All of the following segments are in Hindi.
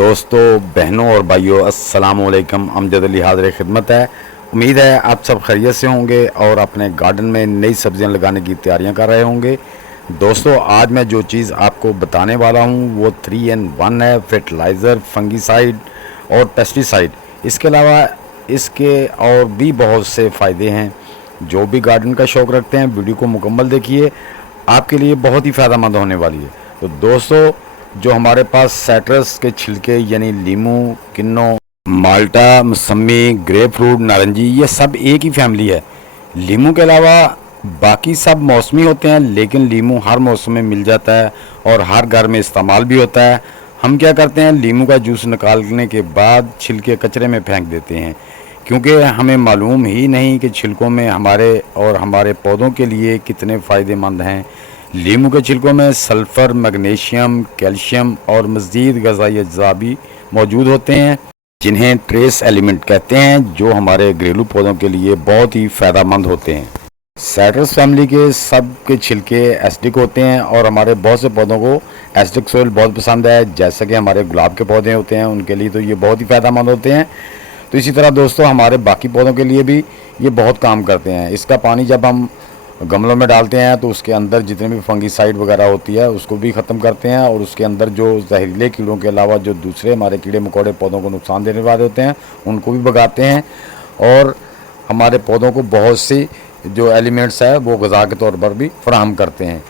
दोस्तों, बहनों और भाइयों, अस्सलाम वालेकुम। अमजद अली हाज़िर खिदमत है। उम्मीद है आप सब खैरियत से होंगे और अपने गार्डन में नई सब्जियां लगाने की तैयारियां कर रहे होंगे। दोस्तों, आज मैं जो चीज़ आपको बताने वाला हूं वो 3 in 1 है। फर्टिलाइज़र, फंगीसाइड और पेस्टिसाइड। इसके अलावा इसके और भी बहुत से फ़ायदे हैं। जो भी गार्डन का शौक़ रखते हैं, वीडियो को मुकम्मल देखिए, आपके लिए बहुत ही फ़ायदेमंद होने वाली है। तो दोस्तों, जो हमारे पास साइट्रस के छिलके यानी लीमू, किन्नो, माल्टा, मौसमी, ग्रेप फ्रूट, नारंगी, ये सब एक ही फैमिली है। लीमू के अलावा बाकी सब मौसमी होते हैं, लेकिन लीमू हर मौसम में मिल जाता है और हर घर में इस्तेमाल भी होता है। हम क्या करते हैं, लीमू का जूस निकालने के बाद छिलके कचरे में फेंक देते हैं, क्योंकि हमें मालूम ही नहीं कि छिलकों में हमारे और हमारे पौधों के लिए कितने फ़ायदेमंद हैं। लीमू के छिलकों में सल्फ़र, मैग्नीशियम, कैल्शियम और मज़ीद ग़िज़ाई अज्जा भी मौजूद होते हैं, जिन्हें ट्रेस एलिमेंट कहते हैं, जो हमारे घरेलू पौधों के लिए बहुत ही फ़ायदेमंद होते हैं। साइट्रस फैमिली के सब के छिलके एसिडिक होते हैं और हमारे बहुत से पौधों को एसिडिक सोइल बहुत पसंद है। जैसे कि हमारे गुलाब के पौधे होते हैं, उनके लिए तो ये बहुत ही फ़ायदेमंद होते हैं। तो इसी तरह दोस्तों, हमारे बाकी पौधों के लिए भी ये बहुत काम करते हैं। इसका पानी जब हम गमलों में डालते हैं तो उसके अंदर जितने भी फंगीसाइड वगैरह होती है उसको भी ख़त्म करते हैं, और उसके अंदर जो जहरीले कीड़ों के अलावा जो दूसरे हमारे कीड़े मकोड़े पौधों को नुकसान देने वाले होते हैं उनको भी भगाते हैं, और हमारे पौधों को बहुत सी जो एलिमेंट्स है वो ग़िज़ा के तौर पर भी फराहम करते हैं।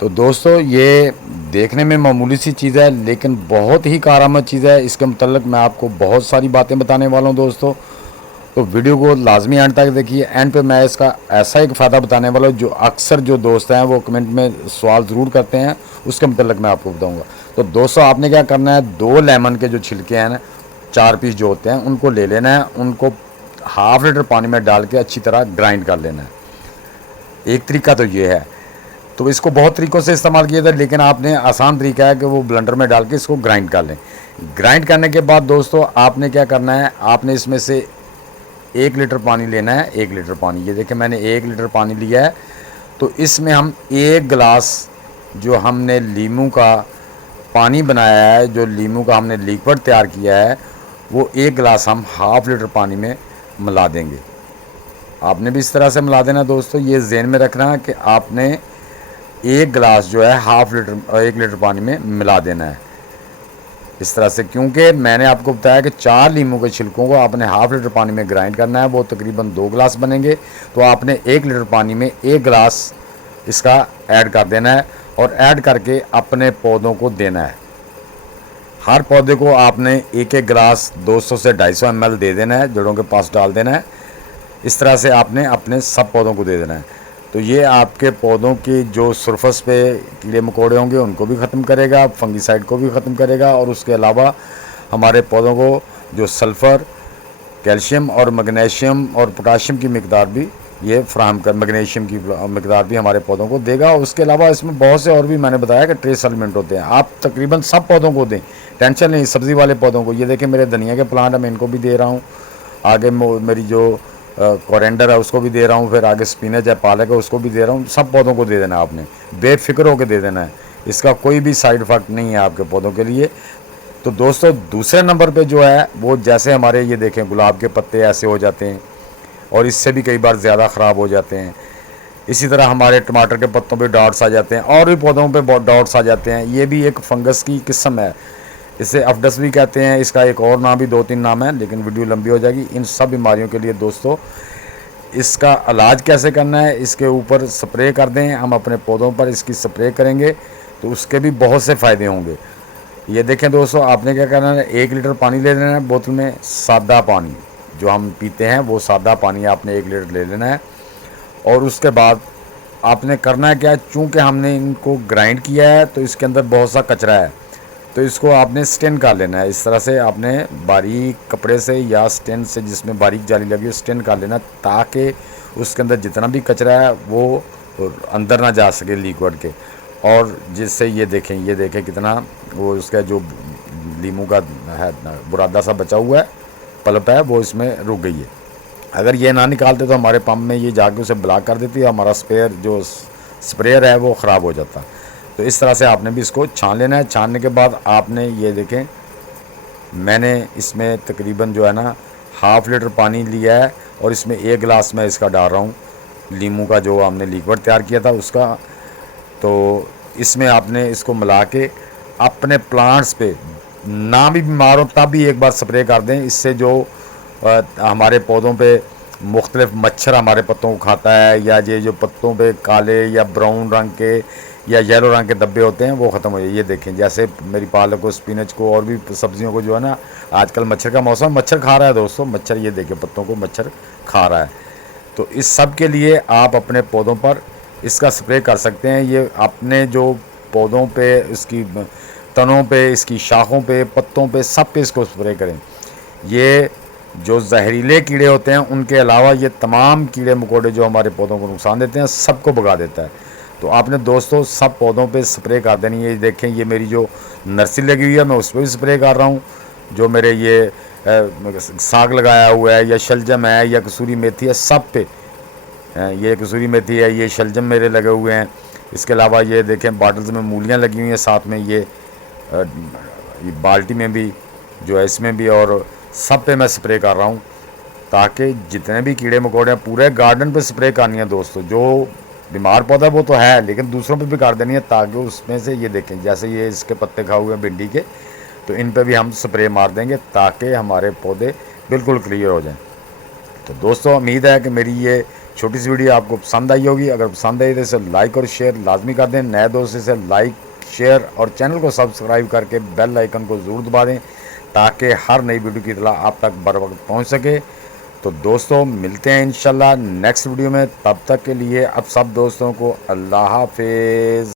तो दोस्तों, ये देखने में मामूली सी चीज़ है, लेकिन बहुत ही कारआमद चीज़ है। इसके मतलब मैं आपको बहुत सारी बातें बताने वाला हूँ दोस्तों, तो वीडियो को लाजमी एंड तक देखिए। एंड पे मैं इसका ऐसा एक फ़ायदा बताने वाला हूँ जो अक्सर जो दोस्त हैं वो कमेंट में सवाल ज़रूर करते हैं, उसके मतलब मैं आपको बताऊँगा। तो दोस्तों, आपने क्या करना है, 2 लेमन के जो छिलके हैं ना, 4 पीस जो होते हैं, उनको ले लेना है। उनको ½ लीटर पानी में डाल के अच्छी तरह ग्राइंड कर लेना है। एक तरीका तो ये है। तो इसको बहुत तरीक़ों से इस्तेमाल किया था, लेकिन आपने आसान तरीका है कि वो ब्लेंडर में डाल के इसको ग्राइंड कर लें। ग्राइंड करने के बाद दोस्तों, आपने क्या करना है, आपने इसमें से 1 लीटर पानी लेना है। 1 लीटर पानी, ये देखिए मैंने 1 लीटर पानी लिया है। तो इसमें हम 1 गिलास जो हमने लीमू का पानी बनाया है, जो लीमू का हमने लिक्विड तैयार किया है, वो 1 गिलास हम ½ लीटर पानी में मिला देंगे। आपने भी इस तरह से मिला देना दोस्तों। ये ज़हन में रखना है कि आपने 1 गिलास जो है ½ लीटर 1 लीटर पानी में मिला देना है इस तरह से, क्योंकि मैंने आपको बताया कि 4 लीमू के छिलकों को आपने ½ लीटर पानी में ग्राइंड करना है। वो तकरीबन 2 गिलास बनेंगे। तो आपने 1 लीटर पानी में 1 गिलास इसका ऐड कर देना है, और ऐड करके अपने पौधों को देना है। हर पौधे को आपने 1-1 गिलास 200 से 250 ml दे देना है, जड़ों के पास डाल देना है। इस तरह से आपने अपने सब पौधों को दे देना है। तो ये आपके पौधों की जो सरफेस पे कीड़े मकोड़े होंगे उनको भी ख़त्म करेगा, फंगीसाइड को भी ख़त्म करेगा, और उसके अलावा हमारे पौधों को जो सल्फ़र, कैल्शियम और मैग्नीशियम और पोटाशियम की मिकदार भी ये फ्राहम कर मैग्नीशियम की मिकदार भी हमारे पौधों को देगा। उसके अलावा इसमें बहुत से और भी मैंने बताया कि ट्रेस एलिमेंट होते हैं। आप तकरीबन सब पौधों को दें, टेंशन नहीं। सब्ज़ी वाले पौधों को, ये देखें मेरे धनिया के प्लांट है, मैं इनको भी दे रहा हूँ। आगे मेरी जो कोरेंडर है उसको भी दे रहा हूँ, फिर आगे स्पिनच है, पालक है, उसको भी दे रहा हूँ। सब पौधों को दे देना है आपने, बेफिक्र होकर दे देना है। इसका कोई भी साइड इफ़ेक्ट नहीं है आपके पौधों के लिए। तो दोस्तों, दूसरे नंबर पे जो है वो, जैसे हमारे ये देखें गुलाब के पत्ते ऐसे हो जाते हैं, और इससे भी कई बार ज़्यादा ख़राब हो जाते हैं। इसी तरह हमारे टमाटर के पत्तों पे डॉट्स आ जाते हैं, और भी पौधों पे डॉट्स आ जाते हैं। ये भी एक फंगस की किस्म है, इसे अफडस भी कहते हैं। इसका एक और नाम भी 2-3 नाम है, लेकिन वीडियो लंबी हो जाएगी। इन सब बीमारियों के लिए दोस्तों, इसका इलाज कैसे करना है, इसके ऊपर स्प्रे कर दें। हम अपने पौधों पर इसकी स्प्रे करेंगे तो उसके भी बहुत से फ़ायदे होंगे। ये देखें दोस्तों, आपने क्या करना है, 1 लीटर पानी ले लेना है। बोतल में सादा पानी जो हम पीते हैं वो सादा पानी आपने 1 लीटर ले लेना है। और उसके बाद आपने करना है क्या, चूँकि हमने इनको ग्राइंड किया है तो इसके अंदर बहुत सा कचरा है, तो इसको आपने स्टेन कर लेना है। इस तरह से आपने बारीक कपड़े से या स्टेन से, जिसमें बारीक जाली लगी है, स्टेन कर लेना, ताकि उसके अंदर जितना भी कचरा है वो अंदर ना जा सके लिक्विड के। और जिससे ये देखें कितना वो उसका जो लीमू का है बुरादा सा बचा हुआ है, पल्प है, वो इसमें रुक गई है। अगर ये ना निकालते तो हमारे पंप में ये जाके उसे ब्लॉक कर देती है, हमारा स्प्रेयर है वो ख़राब हो जाता। तो इस तरह से आपने भी इसको छान लेना है। छानने के बाद आपने ये देखें मैंने इसमें तकरीबन जो है ना हाफ़ लीटर पानी लिया है और इसमें 1 गिलास मैं इसका डाल रहा हूँ लीमू का, जो हमने लिक्विड तैयार किया था उसका। तो इसमें आपने इसको मिला के अपने प्लांट्स पे, ना भी बीमार हो तब भी एक बार स्प्रे कर दें। इससे जो हमारे पौधों पे मुख्तलिफ मच्छर हमारे पत्तों को खाता है, या ये जो पत्तों पे काले या ब्राउन रंग के या येलो रंग के धब्बे होते हैं वो ख़त्म हो जाए। ये देखें, जैसे मेरी पालक को, स्पिनच को और भी सब्जियों को जो है ना, आजकल मच्छर का मौसम, मच्छर खा रहा है दोस्तों, मच्छर ये देखें पत्तों को मच्छर खा रहा है। तो इस सब के लिए आप अपने पौधों पर इसका स्प्रे कर सकते हैं। ये अपने जो पौधों पे, इसकी तनों पे, इसकी शाखों पे, पत्तों पे, सब पे इसको स्प्रे करें। ये जो जहरीले कीड़े होते हैं उनके अलावा ये तमाम कीड़े मकोड़े जो हमारे पौधों को नुकसान देते हैं सबको भगा देता है। तो आपने दोस्तों सब पौधों पे स्प्रे कर देनी है। ये देखें, ये मेरी जो नर्सरी लगी हुई है मैं उस पर भी स्प्रे कर रहा हूँ। जो मेरे ये साग लगाया हुआ है, या शलजम है, या कसूरी मेथी है, सब पे ये कसूरी मेथी है, ये शलजम मेरे लगे हुए हैं। इसके अलावा ये देखें बॉटल्स में मूलियाँ लगी हुई हैं, साथ में ये बाल्टी में भी जो है, इसमें भी, और सब पे मैं स्प्रे कर रहा हूँ ताकि जितने भी कीड़े मकोड़े हैं पूरे गार्डन पे स्प्रे करनी है दोस्तों। जो बीमार पौधा वो तो है, लेकिन दूसरों पे भी कर देनी है ताकि उसमें से, ये देखें जैसे ये इसके पत्ते खाए हुए हैं भिंडी के, तो इन पे भी हम स्प्रे मार देंगे ताकि हमारे पौधे बिल्कुल क्लियर हो जाएं। तो दोस्तों उम्मीद है कि मेरी ये छोटी सी वीडियो आपको पसंद आई होगी। अगर पसंद आई तो इसे लाइक और शेयर लाजमी कर दें। नए दोस्त इसे लाइक, शेयर और चैनल को सब्सक्राइब करके बेल आइकन को ज़रूर दबा दें ताकि हर नई वीडियो की इत्तला आप तक बर वक्त पहुँच सके। तो दोस्तों मिलते हैं इंशाल्लाह नेक्स्ट वीडियो में, तब तक के लिए अब सब दोस्तों को अल्लाह हाफिज़।